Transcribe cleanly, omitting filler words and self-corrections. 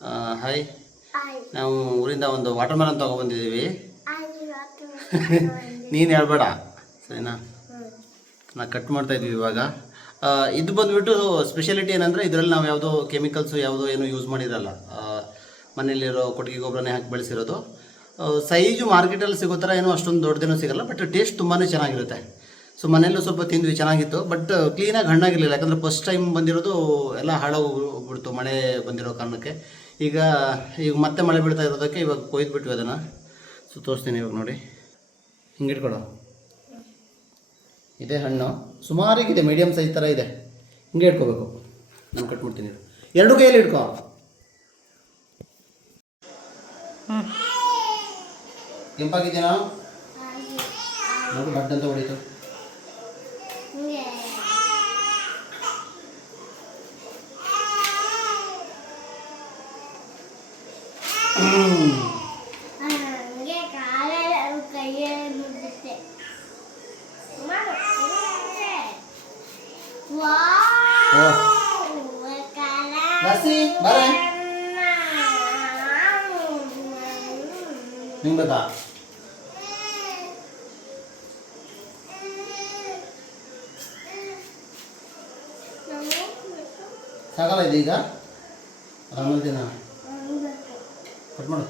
Hi, ನಾವು ಊರಿಂದ ಒಂದು ವಾಟರ್ ಮೆಲನ್ ತೊಗೊಬಂದಿದ್ದೀವಿ. ನೀನು ಹೇಳ್ಬೇಡ ಸರಿನಾ. ನಾ ಕಟ್ ಮಾಡ್ತಾ ಇದ್ದೀವಿ ಇವಾಗ. ಇದು ಬಂದುಬಿಟ್ಟು ಸ್ಪೆಷಾಲಿಟಿ ಏನಂದರೆ ಇದರಲ್ಲಿ ನಾವು ಯಾವುದೋ ಕೆಮಿಕಲ್ಸು ಯಾವುದೋ ಏನೂ ಯೂಸ್ ಮಾಡಿರಲ್ಲ. ಮನೇಲಿರೋ ಕೊಟ್ಟಿಗೆ ಗೊಬ್ಬರನೇ ಹಾಕಿ ಬೆಳೆಸಿರೋದು. ಸೈಜು ಮಾರ್ಕೆಟಲ್ಲಿ ಸಿಗೋ ಥರ ಏನೋ ಅಷ್ಟೊಂದು ದೊಡ್ಡದೇನೂ ಸಿಗೋಲ್ಲ, ಬಟ್ ಟೇಸ್ಟ್ ತುಂಬಾ ಚೆನ್ನಾಗಿರುತ್ತೆ. ಸೊ ಮನೆಯಲ್ಲೂ ಸ್ವಲ್ಪ ತಿಂದ್ವಿ, ಚೆನ್ನಾಗಿತ್ತು. ಬಟ್ ಕ್ಲೀನಾಗಿ ಹಣ್ಣಾಗಿರಲಿಲ್ಲ, ಯಾಕಂದರೆ ಫಸ್ಟ್ ಟೈಮ್ ಬಂದಿರೋದು ಎಲ್ಲ ಹಾಳಾಗೋಗ್ಬಿಡ್ತು ಮಳೆ ಬಂದಿರೋ ಕಾರಣಕ್ಕೆ. ಈಗ ಮತ್ತೆ ಮಳೆ ಬೀಳ್ತಾ ಇರೋದಕ್ಕೆ ಇವಾಗ ಕೊಯ್ದುಬಿಟ್ವಿ ಅದನ್ನು. ಸೊ ತೋರಿಸ್ತೀನಿ ಇವಾಗ ನೋಡಿ, ಹಿಂಗೆ ಇಟ್ಕೊಳೋ. ಇದೇ ಹಣ್ಣು ಸುಮಾರಿಗಿದೆ, ಮೀಡಿಯಮ್ ಸೈಜ್ ಥರ ಇದೆ. ಹಿಂಗೆ ಇಟ್ಕೋಬೇಕು. ನಾನು ಕಟ್ ಮಾಡ್ತೀನಿ, ಎರಡು ಕೈಯಲ್ಲಿ ಇಟ್ಕೋ. ಕೆಂಪಾಗಿದ್ದೀನಾ ನೋಡಿ, ಬಟ್ ಅಂತ ಹೊಡೀತು. ನಿಂಗೆ ಬೇಕಾ? ಸಾಕಲ್ಲ ಇದು ಈಗ ಆರಾಮಲ್ದಿನ ಕಟ್ ಮಾಡು.